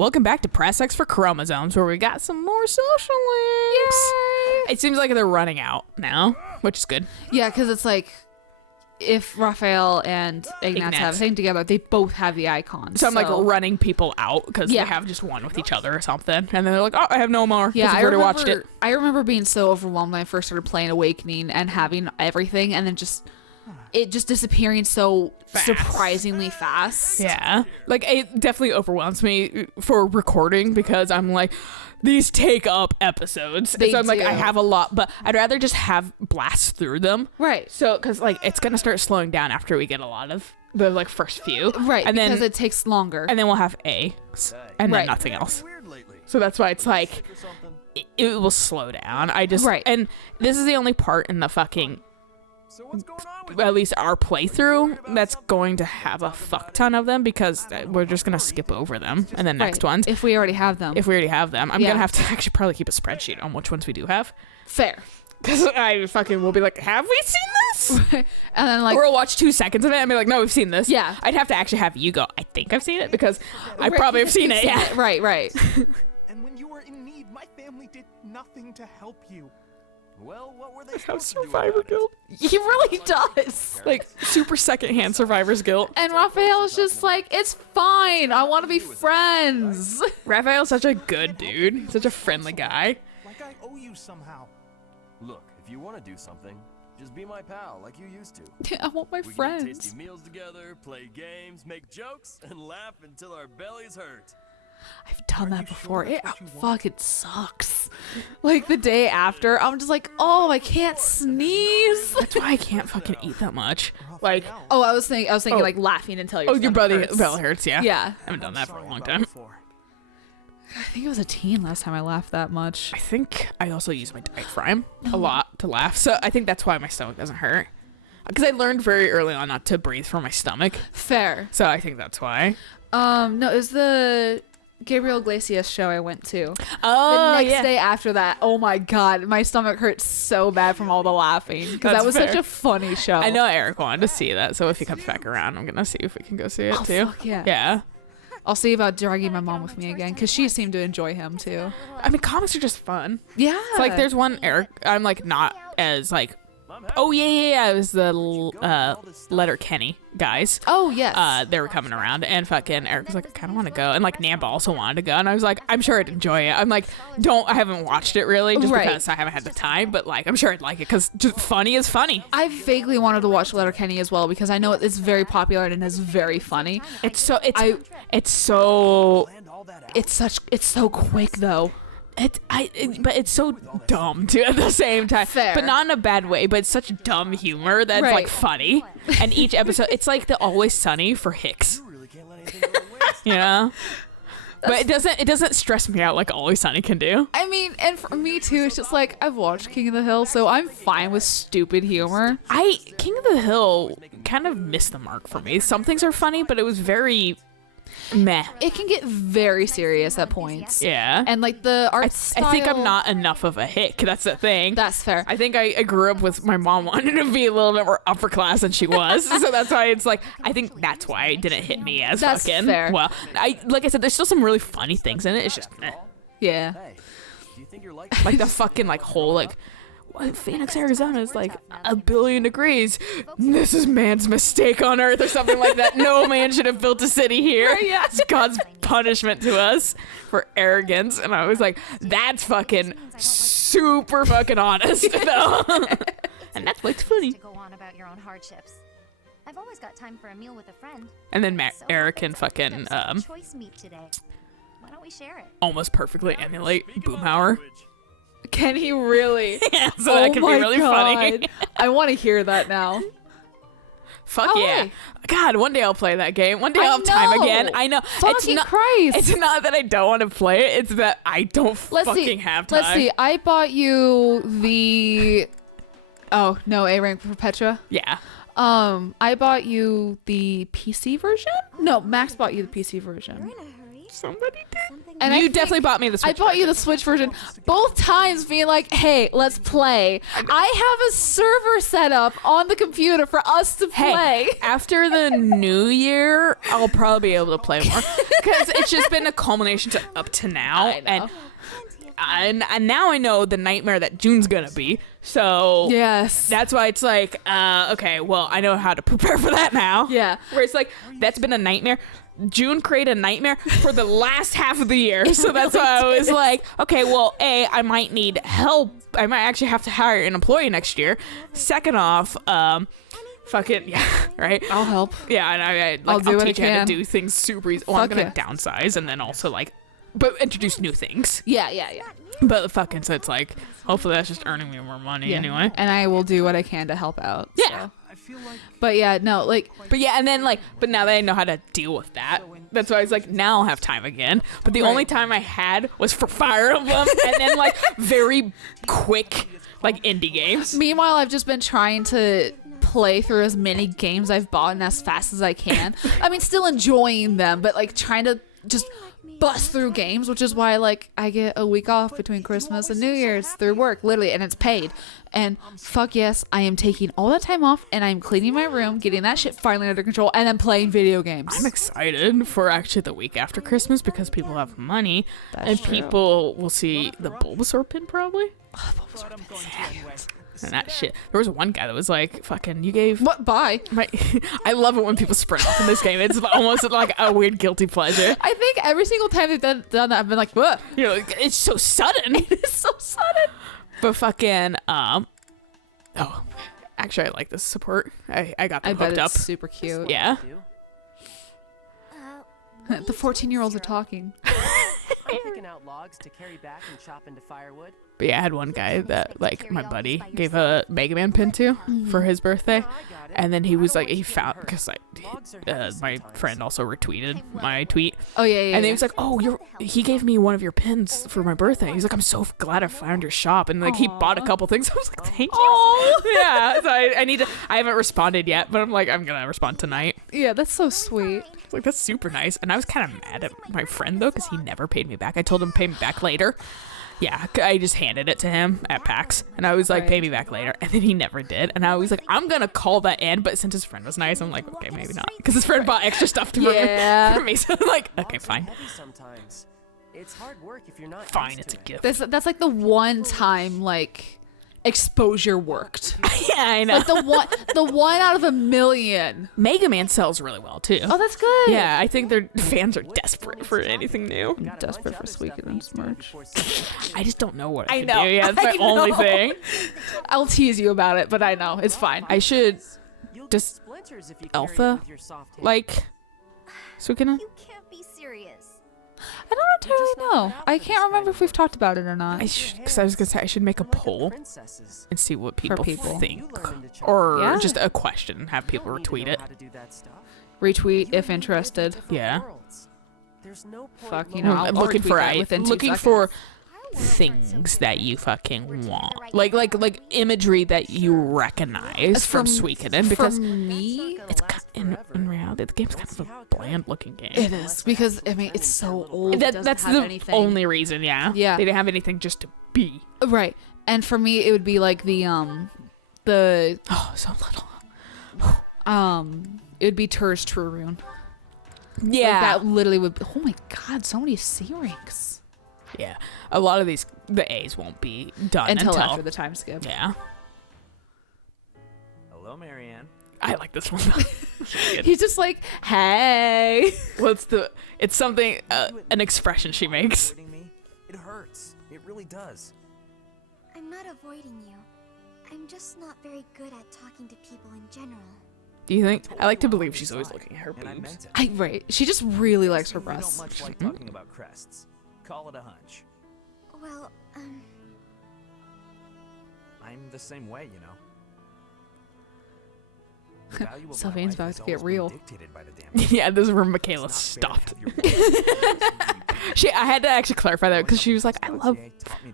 welcome back to Press X for Chromosomes, where we got some more social links. Yay! It seems like they're running out now, which is good. Yeah, because it's like, if Raphael and Ignatz have a thing together, they both have the icons. So I'm like running people out because they have just one with each other or something. And then they're like, oh, I have no more. Yeah, I already watched it. I remember being so overwhelmed when I first started playing Awakening and having everything and then it just disappearing so surprisingly fast. Yeah. Like, it definitely overwhelms me for recording because I'm like, these take up episodes. So I'm like, I have a lot, but I'd rather just have blast through them. Right. So, because like, it's going to start slowing down after we get a lot of the like first few. Right. And because then it takes longer. And then we'll have A and then nothing else. So that's why it's like, it will slow down. And this is the only part in the fucking, So what's going on with at least our playthrough, that's going to have a fuck ton of them because we're just going to skip over them and the next ones. If we already have them. I'm going to have to actually probably keep a spreadsheet on which ones we do have. Fair. Because I fucking will be like, have we seen this? And then like, or I'll watch 2 seconds of it and be like, no, we've seen this. Yeah. I'd have to actually have you go, I think I've seen it because I probably have seen it. Yeah. Right. And when you were in need, my family did nothing to help you. Well, what were they I have supposed to do survivor about it? guilt. he really does. Like, super secondhand survivor's guilt. And Raphael's just like, it's fine. I want to be friends. Raphael's such a good dude. Such a friendly guy. Like I owe you somehow. Look, if you want to do something, just be my pal like you used to. I want my We can eat friends. tasty meals together, play games, make jokes, and laugh until our bellies hurt. I've done that you before. sure It that's what you want? fucking sucks. Like the day after, I'm just like, oh, I can't sneeze. That's why I can't fucking eat that much. Like, Oh, I was thinking like laughing until your your stomach hurts. belly hurts, yeah. Yeah. I haven't done that for a Sorry long about time. before. I think it was a teen last time I laughed that much. I think I also use my diaphragm a lot to laugh, so I think that's why my stomach doesn't hurt. Because I learned very early on not to breathe from my stomach, Fair. so I think that's why. No, it was the Gabriel Iglesias show I went to. Oh, The next day after that, oh my god, my stomach hurt so bad from all the laughing because that That's was fair. such a funny show. I know Eric wanted to see that, so if he comes back around, I'm gonna see if we can go see it Oh, too. fuck yeah. Yeah. I'll see about dragging my mom with me again because she seemed to enjoy him too. I mean, comics are just fun. Yeah. It's like there's one Eric. I'm like not as like. Oh yeah. It was the Letter Kenny guys. Oh yes. They were coming around, and fucking Eric was like, I kind of want to go, and like Namba also wanted to go, and I was like, I'm sure I'd enjoy it. I'm like, I haven't watched it really, just Right. because I haven't had the time, but like, I'm sure I'd like it because just funny is funny. I vaguely wanted to watch Letterkenny as well because I know it's very popular and it's very funny. It's so Planned all that out. It's so quick though. But it's so dumb too at the same time. Fair. But not in a bad way, but it's such dumb humor that's Right. like funny. And each episode, it's like the Always Sunny for Hicks, You really can't let anything go to waste. you know? But it doesn't stress me out like Always Sunny can do. I mean, and for me too, it's just like I've watched King of the Hill, so I'm fine with stupid humor. King of the Hill kind of missed the mark for me. Some things are funny, but it was very meh. It can get very serious at points. Yeah. And like the art style. I think I'm not enough of a hick. That's the thing. That's fair. I think I grew up with my mom wanting to be a little bit more upper class than she was. So that's why it's like, I think that's why it didn't hit me as That's fucking fair. well. Like I said, there's still some really funny things in it. It's just meh. Yeah. Hey, do you think you're like Like the fucking like whole like, Phoenix, Arizona is like 1 billion degrees. This is man's mistake on Earth or something like that. No man should have built a city here. Yeah. It's God's punishment to us for arrogance. And I was like, that's fucking super fucking honest though. And that's what's funny. To go on about your own hardships. I've always got time for a meal with a friend. And then So Eric I can fucking picked up some choice meat today. Why don't we share it? almost perfectly emulate Boomhauer. Can he really? Yeah, so that could be really funny. I want to hear that now. Fuck Oh, yeah. hey. God, one day I'll play that game. One day I I'll have time know. again. I know. Fucking Christ. It's not that I don't want to play it. It's that I don't have time. Let's see. I bought you the. Oh no, A rank for Petra. Yeah. I bought you the PC version. No, Max bought you the PC version. You're in a hurry. Somebody did. Something And You I definitely think bought me the I Switch. bought you the Switch version both times, being like, "Hey, let's play." I have a server set up on the computer for us to play. Hey, after the new year, I'll probably be able to play more because it's just been a culmination to up to now, I know. and now I know the nightmare that June's gonna be. So Yes. that's why it's like, okay, well, I know how to prepare for that now. Yeah. Where it's like that's been a nightmare. June created a nightmare for the last half of the year. So that's why I was like, okay, well, I might need help. I might actually have to hire an employee next year. Second off, fucking, yeah, right? I'll help. Yeah, and I'll I'll do what I teach you how can. to do things super easy. Well, I'm Fuck going to yeah. downsize and then also, but introduce new things. Yeah. But fucking, so it's like, hopefully that's just earning me more money anyway. And I will do what I can to help out. Yeah. So. But yeah, no, like, But yeah, and then but now that I know how to deal with that, that's why I was like, now I'll have time again. But the only time I had was for Fire Emblem and then very quick indie games. meanwhile, I've just been trying to play through as many games I've bought and as fast as I can. I mean, still enjoying them, but trying to just bust through games, which is why I get a week off between Christmas and New Year's through work, literally, and it's paid. And fuck yes, I am taking all that time off and I'm cleaning my room, getting that shit finally under control, and then playing video games. I'm excited for actually the week after Christmas because people have money That's and true. people will see the Bulbasaur pin probably. And that shit. There was one guy that was like, fucking, you gave What? Bye. I love it when people sprint off in this game. It's almost like a weird guilty pleasure. I think every single time they've done that, I've been like, what? You know, it's so sudden. It's so sudden. But fucking, actually, I like this support. I got I them bet hooked it's up. super cute. Yeah. The 14-year-olds are talking. I'm picking out logs to carry back and chop into firewood. But yeah, I had one guy that, my buddy gave a Mega Man pin to for his birthday. And then he was like, he found, because my friend also retweeted my tweet. Oh, yeah. And then he was like, oh, he gave me one of your pins for my birthday. He's like, I'm so glad I found your shop. And he bought a couple things. I was like, thank you. Yeah. So I haven't responded yet, but I'm like, I'm going to respond tonight. Yeah, that's so sweet. Like, that's super nice. And I was kind of mad at my friend, though, because he never paid me back. I told him to pay me back later. Yeah, I just handed it to him at PAX. And I was like, pay me back later. And then he never did. And I was like, I'm going to call that in. But since his friend was nice, I'm like, okay, maybe not. Because his friend bought extra stuff for me. So I'm like, okay, fine. Heavy sometimes. It's hard work if you're not Fine, used it's a to it. gift. That's like the one time exposure worked. Yeah, I know. The one out of a million. Mega Man sells really well, too. Oh, that's good. Yeah, I think their fans are desperate for anything new. I'm desperate for Suikoden's merch. I just don't know what I I can know. do. Yeah, that's my I only know. thing. I'll tease you about it, but I know it's fine. I should You'll get just splinters if you carry it alpha, with your soft hand. Suikina. You can't be serious. I don't entirely know. I can't remember if we've talked about it or not. Because I was gonna say I should make a You're like the poll princesses. and see what people, people. think, You learn to chop. or Yeah. just a question and have You people don't need to retweet know it. how to do that stuff. Retweet You if live in interested. different Yeah. worlds. There's no point Fuck, you looking know, I'm I'll looking retweet for that within 2 looking seconds. for I wanna things that you fucking want, like imagery that you recognize from Suikoden, because for me, it's in reality the game's kind of a bland looking game. it is because I mean it's so old. It doesn't That's have the anything. only reason. Yeah. Yeah. They didn't have anything just to be. Right. And for me, it would be like the Oh, so little. it would be Tur's True Rune. Yeah. Like that literally would. Oh my god, so many C ranks. Yeah. A lot of the A's won't be done Until after the time skip. Yeah. Hello, Marianne. I like this one. He's just like, hey. It's something, an expression she makes. Avoiding me? It hurts. It really does. I'm not avoiding you. I'm just not very good at talking to people in general. Do you think? I like to believe she's always looking at her And I boobs. meant it. Right. She just really likes her You don't breasts. much like talking about crests. Call it a hunch. Well, I'm the same way, you know. The value of Sylvain's my about life has to get always been real. dictated by the damn Yeah, this is where Michaela It's not fair to stopped. have your I had to actually clarify that because she was like, I love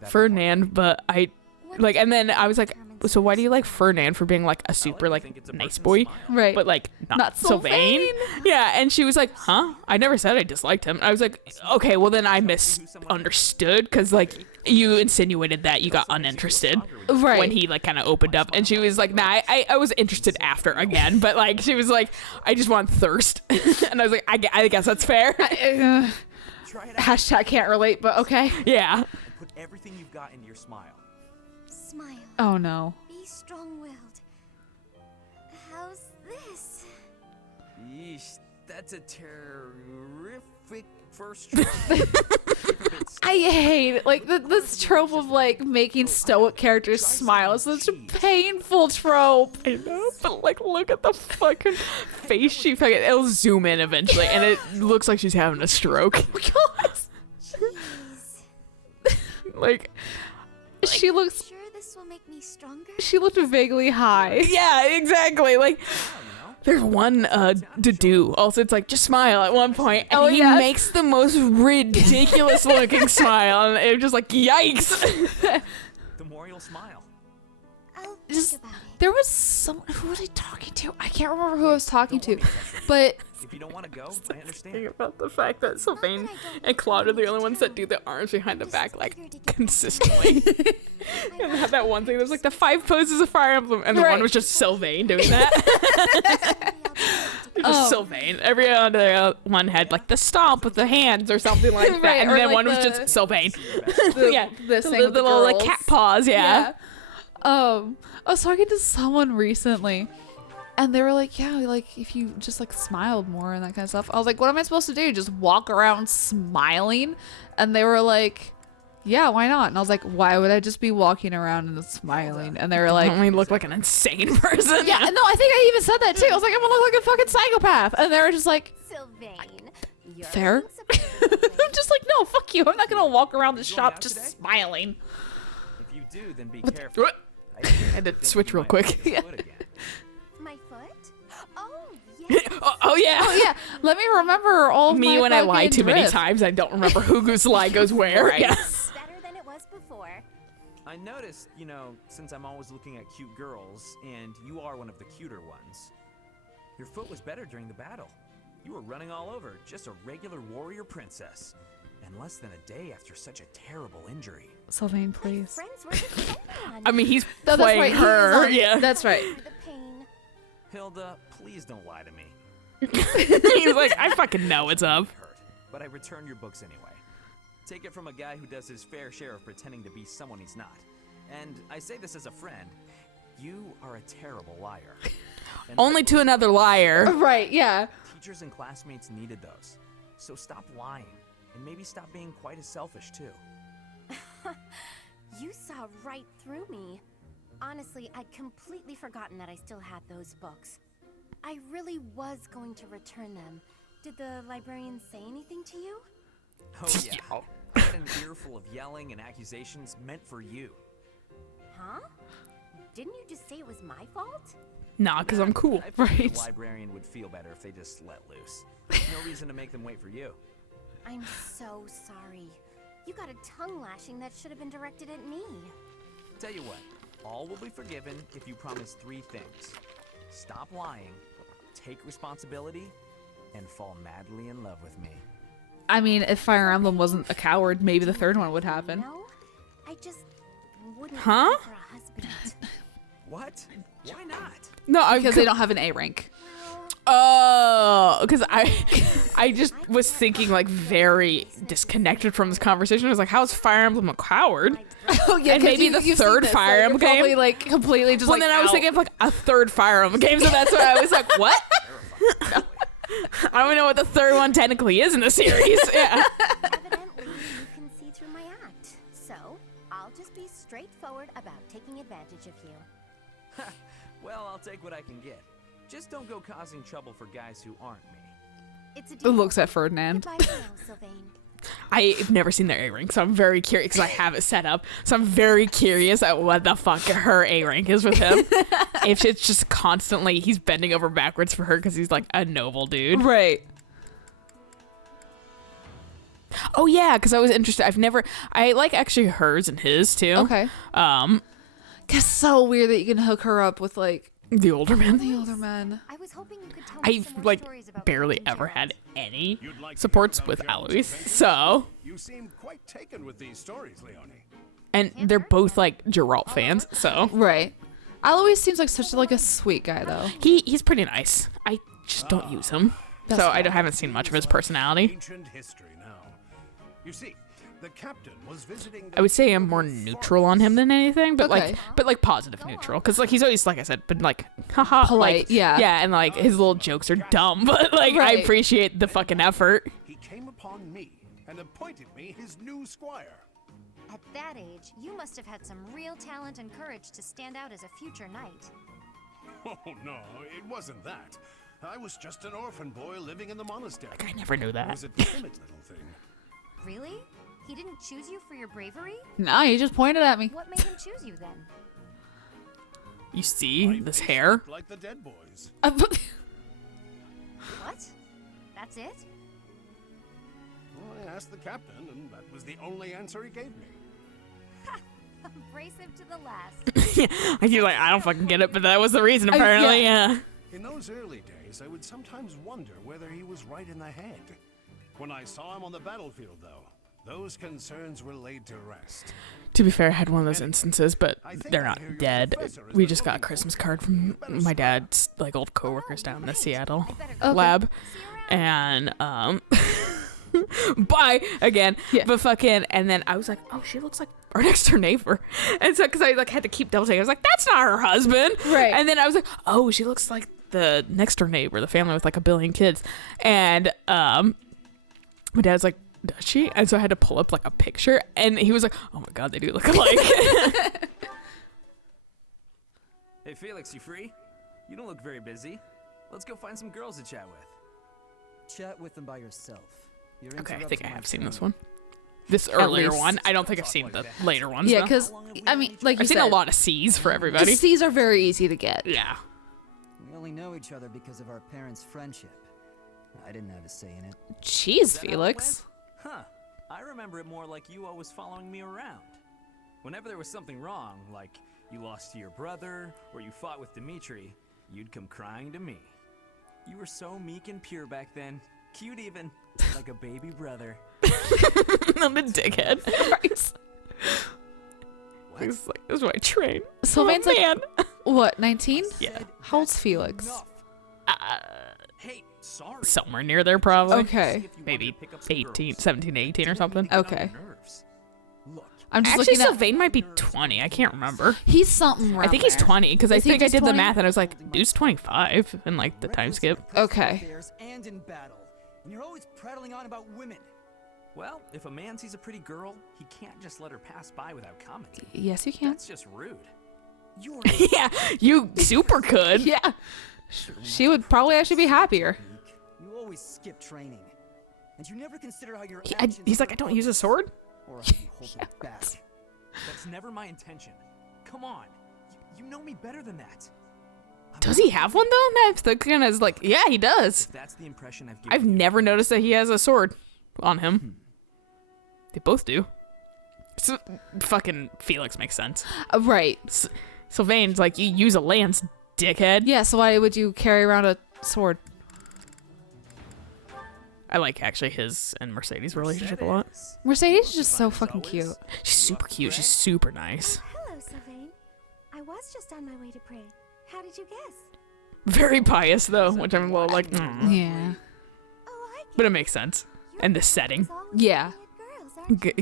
Ferdinand, but and then I was like, so why do you like Ferdinand for being like a super like nice boy, Right. but like not Sylvain? Yeah, and she was like, huh? I never said I disliked him. I was like, okay, well then I misunderstood because like you insinuated that you got uninterested Right. when he like kind of opened up, and she was like, nah, I was interested after again, but like she was like, I just want thirst, and I was like, I guess that's fair. Hashtag can't relate, but okay. Yeah. Put everything you've got into your smile. Smile. Oh no. Be strong-willed. How's this? Yeesh, that's a terrific first try. I hate it. Like this trope of like making stoic characters smile is such a painful trope. I know, but like look at the fucking face she fucking. It'll zoom in eventually, and it looks like she's having a stroke. Jeez. Like She looks. Sure this will make me stronger? She looked vaguely high. yeah, exactly. Like there's one to do. Also, it's like just smile at one point, and he makes the most ridiculous looking smile, and it's just like yikes. The more you'll smile. I'll Just- think about it. There was someone. Who was I talking to? I can't remember who I was talking to, but If you don't want to go, I understand. Think about the fact that Sylvain and Claude are the only ones that do the arms behind the back like consistently. And they have that one thing that was like the 5 poses of Fire Emblem, and the one was just Sylvain doing that. Just Sylvain. Every other one had like the stomp with the hands or something like that, Right, and or then like one was the- just Sylvain. Yeah, this the thing with the little like girls. cat paws. Yeah. I was talking to someone recently, and they were like, "Yeah, like if you just like smiled more and that kind of stuff." I was like, "What am I supposed to do? Just walk around smiling?" And they were like, "Yeah, why not?" And I was like, "Why would I just be walking around and smiling?" And they were like, Don't we look like an insane person? "Yeah, no, I think I even said that too." I was like, "I'm gonna look like a fucking psychopath," and they were just like, Sylvain, you're "Fair." being supportive. I'm just like, "No, fuck you. I'm not gonna walk around the shop just smiling." If you do, then be careful. What? I had to switch real quick. My foot? Oh, yes. Oh yeah. Oh yeah, let me remember all of Me my when I lie fucking too many drift. times, I don't remember whose lie goes where. Right. Yeah. Better than it was before. I noticed, since I'm always looking at cute girls, and you are one of the cuter ones, your foot was better during the battle. You were running all over, just a regular warrior princess. And less than a day after such a terrible injury. Sylvain, please. Friends were depending on I mean, he's No, that's playing right. he is her. on- Yeah. That's right. the pain. Hilda, please don't lie to me. He's like, I fucking know what's up. Hurt, but I return your books anyway. Take it from a guy who does his fair share of pretending to be someone he's not. And I say this as a friend. You are a terrible liar. And Only to another liar. Right, yeah. teachers and classmates needed those. So stop lying. And maybe stop being quite as selfish, too. You saw right through me. Honestly, I'd completely forgotten that I still had those books. I really was going to return them. Did the librarian say anything to you? Oh, yeah. I had an earful of yelling and accusations meant for you. Huh? Didn't you just say it was my fault? Nah, because I'm cool. I figured Right. the librarian would feel better if they just let loose. No reason to make them wait for you. I'm so sorry. You got a tongue lashing that should have been directed at me. Tell you what, all will be forgiven if you promise 3 things. Stop lying, take responsibility, and fall madly in love with me. I mean, if Fire Emblem wasn't a coward, maybe the third one would happen. No, I just wouldn't Huh? go for a husband. What? Why not? No, I Because they don't have an A rank. Oh, because I just was thinking like very disconnected from this conversation. I was like, how is Fire Emblem a coward? Oh yeah, And maybe the third Fire Emblem game? Probably like completely just Well, like. then I was out. thinking of like a third Fire Emblem game, so that's why I was like, what? I don't know what the third one technically is in the series. Yeah. Evidently, you can see through my act. So, I'll just be straightforward about taking advantage of you. Well, I'll take what I can get. Just don't go causing trouble for guys who aren't me. It's a It deal. looks at Ferdinand. Goodbye for now, Sylvain. I've never seen their A rank, so I'm very curious because I have it set up. So I'm very curious at what the fuck her A rank is with him. If it's just constantly he's bending over backwards for her because he's like a noble dude. Right. Oh yeah, because I was interested. I like actually hers and his too. Okay. It's so weird that you can hook her up with like The older man. the older men. I was hoping you could tell me I've some more like stories about barely Golden ever had Gerals. any You'd like to supports hear with about Gerald's Alois, adventure? so You seem quite taken with these stories, Leonie. and they're both like Geralt fans, so Right. Alois seems like such like a sweet guy though. he's pretty nice. I just don't use him, so I haven't seen much of his personality. Ancient history now. You see, the captain was visiting. I would say I'm more neutral on him than anything, but Okay. like positive neutral, because like he's always, like I said, been like haha, Polite, like, yeah. yeah, and like his little jokes are dumb, but like I Right. appreciate the fucking effort. He came upon me and appointed me his new squire. At that age, you must have had some real talent and courage to stand out as a future knight. Oh no, it wasn't that. I was just an orphan boy living in the monastery. I never knew I that. was a timid little thing. Really? He didn't choose you for your bravery? No, he just pointed at me. What made him choose you then? You see My this face hair? looked like the dead boys. What? That's it? Well, I asked the captain, and that was the only answer he gave me. Abrasive to the last. You're like, I don't fucking get it, but that was the reason apparently. Yeah. In those early days, I would sometimes wonder whether he was right in the head. When I saw him on the battlefield, though, those concerns were laid to rest. To be fair, I had one of those instances, but they're not dead. We just got a Christmas card from my dad's like old coworkers down in the Seattle lab, and bye again. Yeah. But fucking, and then I was like, oh, she looks like our next door neighbor, and so because I like had to keep double checking, I was like, that's not her husband, Right. And then I was like, oh, she looks like the next door neighbor, the family with like a billion kids, and my dad's like, does she? And so I had to pull up like a picture, and he was like, oh my god, they do look alike. Hey, Felix, you free? You don't look very busy. Let's go find some girls to chat with. Chat with them by yourself. You're Okay, I think interrupting I my have seen this friend. one. This earlier least. one. I don't think I've seen the later ones. Yeah, though. because I mean, like you I've seen said, a lot of C's for the everybody. C's are very easy to get. Yeah. We only know each other because of our parents' friendship. I didn't have a say in it. Jeez, Is that how it Felix. went? Huh. I remember it more like you always following me around. Whenever there was something wrong, like you lost to your brother or you fought with Dimitri, you'd come crying to me. You were so meek and pure back then. Cute even. Like a baby brother. I'm a dickhead. What? He's like, this is my train. Sylvain's oh, like, man. what, 19? Yeah. How old's Felix? Enough. Hey, sorry. Somewhere near there, probably. Okay. See if you want Maybe to pick up some 18, girls. 17, 18 or Didn't something. mean to get on Okay. your nerves. Look, I'm just Actually, looking at. Sylvain might be 20. I can't remember. He's something around I think he's there. 20 because I Is he think I just did the 20? math and I was like, dude's 25 in like the time skip. Okay. Affairs and in battle. And you're always prattling on about women. well, if a man sees a pretty girl, he can't just let her pass by without commenting. Yes, you can. That's just rude. You're Yeah, you super could. Yeah. She would probably actually be happier. weak. You always skip training. And you never consider how your He- actions he's like, hurt I don't use a others, sword. or how you hold them back. That's never my intention. Come on. You know me better than that. Does he have one though? No, I'm thinking as like, yeah, he does. If that's the impression I've given I've you, never noticed that he has a sword on him. They both do. So, fucking Felix makes sense. Right. Sylvain's like, you use a lance, dickhead. Yeah, so why would you carry around a sword? I like actually his and Mercedes' relationship a lot. Mercedes is just so fucking cute. She's super cute. She's super nice. Hello, Sylvain. I was just on my way to pray. How did you guess? Very pious though, which I'm a little like, Yeah. Oh, I but it makes sense. And the setting. Yeah.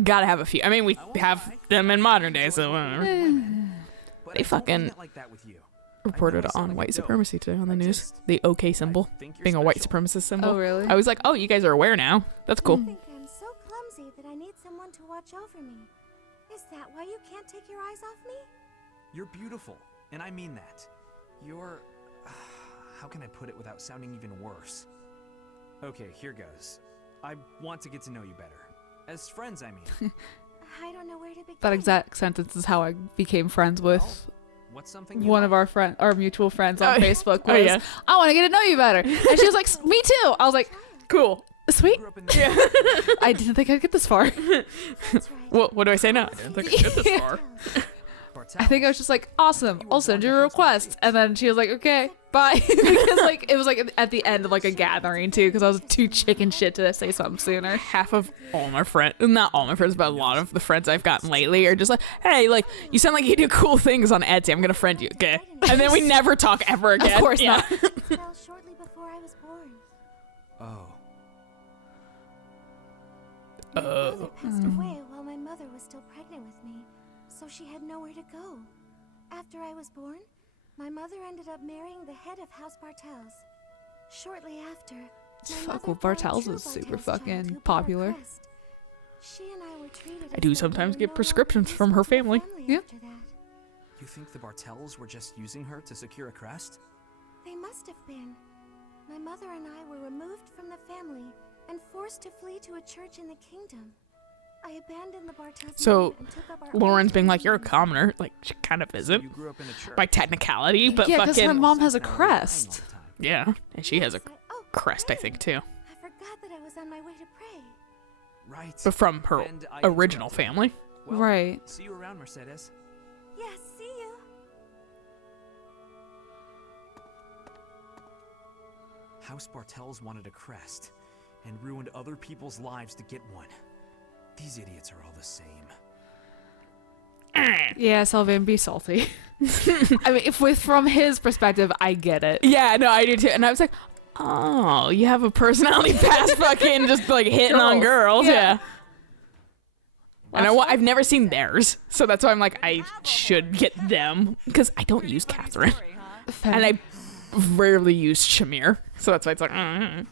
Gotta have a few. I mean, we have them in modern day, so whatever. But They I won't fucking end it like that with you. Reported I sound on like a white dope. supremacy today on the I news. just- The OK symbol think you're being a white special. supremacist symbol. Oh, really? I was like, oh, you guys are aware now. That's cool. I think I'm so clumsy that I need someone to watch over me. Is that why you can't take your eyes off me? You're beautiful, and I mean that. You're... how can I put it without sounding even worse? Okay, here goes. I want to get to know you better. As friends, I mean. I don't know where to begin. That exact sentence is how I became friends with What's something you one of like? our mutual friends on Oh, Facebook. oh, Was, yeah. I want to get to know you better. And she was like, me too. I was like, Cool. sweet. Grew up in the- I didn't think I'd get this far. That's right. What do I say now? I didn't think I get this far. I think I was just like, awesome, I'll send you a request. And then she was like, okay, bye. Because like it was like at the end of like a gathering too, because I was too chicken shit to say something sooner. Half of all my friends, not all my friends, but a lot of the friends I've gotten lately are just like, hey, like, you sound like you do cool things on Etsy. I'm going to friend you, okay? And then we never talk ever again. Of course not. Well, shortly before I was born. Oh. My father passed away while my mother was still pregnant with me, so she had nowhere to go. After I was born, my mother ended up marrying the head of House Bartels. Shortly after, Fuck, well, Bartels is super fucking popular. She and I were treated I do sometimes get prescriptions from her family. Yeah. After that. You think the Bartels were just using her to secure a crest? They must have been. My mother and I were removed from the family and forced to flee to a church in the kingdom. I abandoned the Bartels. So, and took up our Lauren's own being like, you're a journey. commoner. Like, she kind of You isn't grew up in a church. by technicality, but Yeah, because fucking... her mom has a All the crest. time. Yeah, and she has a Oh, crest, I right. think, too. I forgot that I was on my way to pray. Right. But from her And I original interrupted. family. Well, Right. See you around, Mercedes. Yes, see you. House Bartels wanted a crest and ruined other people's lives to get one. These idiots are all the same. Yeah, Sylvain, be salty. I mean, if from his perspective, I get it. Yeah, no, I do too. And I was like, oh, you have a personality past fucking just like hitting on girls. Yeah. And I've never seen theirs. So that's why I'm like, I should get them. Because I don't use Catherine. And I rarely use Shamir. So that's why it's like,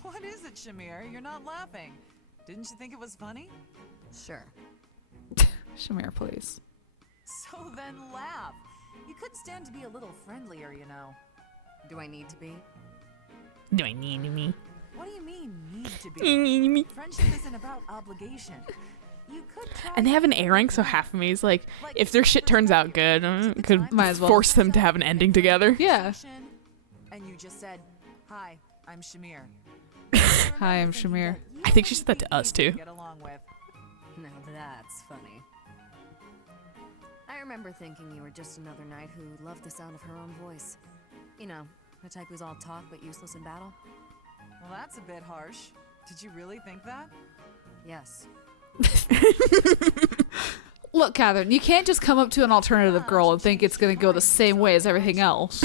What is it, Shamir? You're not laughing. Didn't you think it was funny? Sure. Shamir, please. So then laugh. You could stand to be a little friendlier, you know. Do I need to be? do I need me? What do you mean, need to be? And Friendship isn't about obligation. You could try they have an airing, so half of me is like, if their shit turns out good, could Might as well. force them to have an ending together. Yeah. And you just said, "Hi, I'm Shamir." Hi, I'm Shamir. I think she said that to us, too. Get along with. Now that's funny. I remember thinking you were just another knight who loved the sound of her own voice. You know, the type who's all talk but useless in battle. Well, that's a bit harsh. Did you really think that? Yes. Look, Catherine, you can't just come up to an alternative girl and think it's going to go the same way as everything else.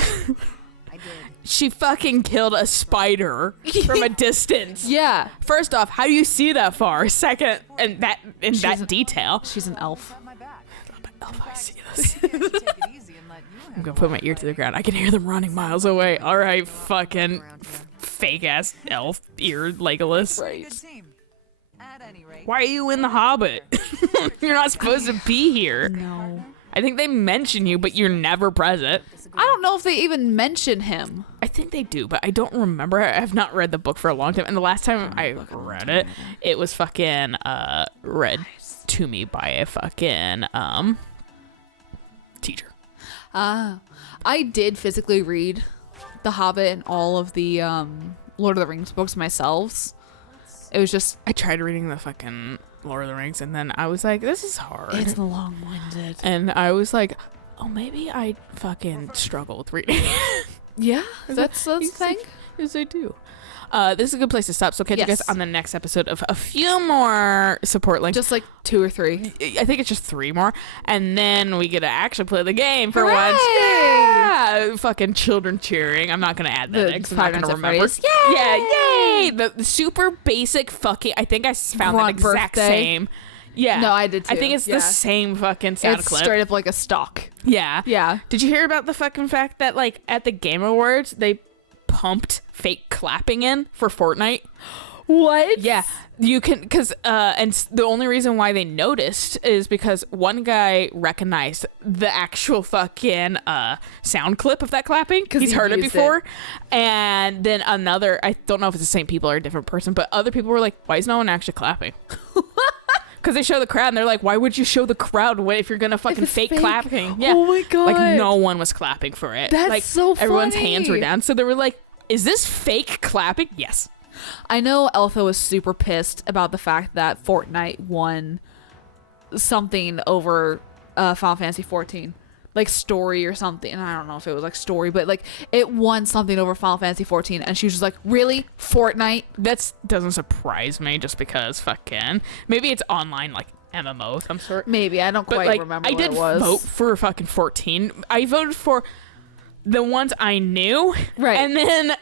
I did. She fucking killed a spider from a distance. Yeah. First off, how do you see that far? Second, and that in She's that a- detail. She's an elf. Got my back. Elf, I see this. Maybe I should take it easy and let you I'm handle gonna put my it, ear to the but ground. I can hear them running miles away. All right, fucking fake ass elf ear Legolas. pretty good team. At any rate. Why are you in the Hobbit? You're not supposed to be here. No. I think they mention you, but you're never present. I don't know if they even mention him. I think they do, but I don't remember. I have not read the book for a long time, and the last time I read it, it was fucking read to me by a fucking teacher. I did physically read The Hobbit and all of the Lord of the Rings books myself. It was just, I tried reading the fucking Lord of the Rings, and then I was like, this is hard. it's long-winded. And I was like, oh, maybe I fucking struggle with reading. Yeah, that's the thing. Yes, I do. This is a good place to stop. So catch you guys Yes. on the next episode of a few more support links. Just like 2 or 3. I think it's just 3 more, and then we get to actually play the game for Hooray! once. Yeah, fucking children cheering. I'm not gonna add that The because I'm not 5 gonna minutes of remember. phrase. Yeah, yay! The super basic fucking. I think I found that Grunt exact birthday. same. Yeah, No, I did I too. think it's Yeah. the same fucking sound It's clip. straight up like a stock. Yeah, Yeah. Did you hear about the fucking fact that like at the Game Awards they pumped fake clapping in for Fortnite? What? Yeah, you can, because the only reason why they noticed is because one guy recognized the actual fucking sound clip of that clapping because he's he heard it used before, and then another, I don't know if it's the same people or a different person, but other people were like, why is no one actually clapping? Because they show the crowd and they're like, why would you show the crowd if you're gonna fucking it's fake fake? clapping? Yeah. Oh my God. Like no one was clapping for it. That's like, so everyone's hands were funny. down, so they were like, is this fake clapping? Yes. I know Elfa was super pissed about the fact that Fortnite won something over Final Fantasy 14. like story or something. And I don't know if it was like story, but like it won something over Final Fantasy 14, and she was just like, really, Fortnite? That doesn't surprise me, just because fucking maybe it's online like MMO of some sort. Maybe, I don't But quite like remember I what did it was. vote for fucking 14. I voted for the ones I knew, Right. And then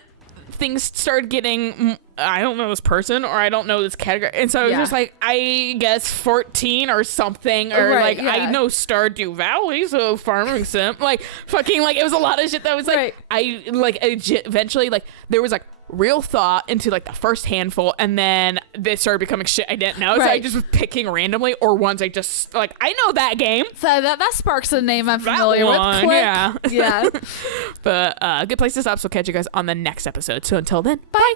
things started getting, I don't know this person or I don't know this category, and so it was Yeah. just like, I guess 14 or something, or Right, like I yeah. know Stardew Valley, so farming sim, like fucking, like it was a lot of shit that was like, Right. I like eventually, like there was like real thought into like the first handful, and then they started becoming shit I didn't know, so I Right. just was picking randomly, or ones I just like, I know that game. So that sparks a name I'm That familiar one, with. Click. yeah. Yeah. But good place to stop, so catch you guys on the next episode. So until then, bye.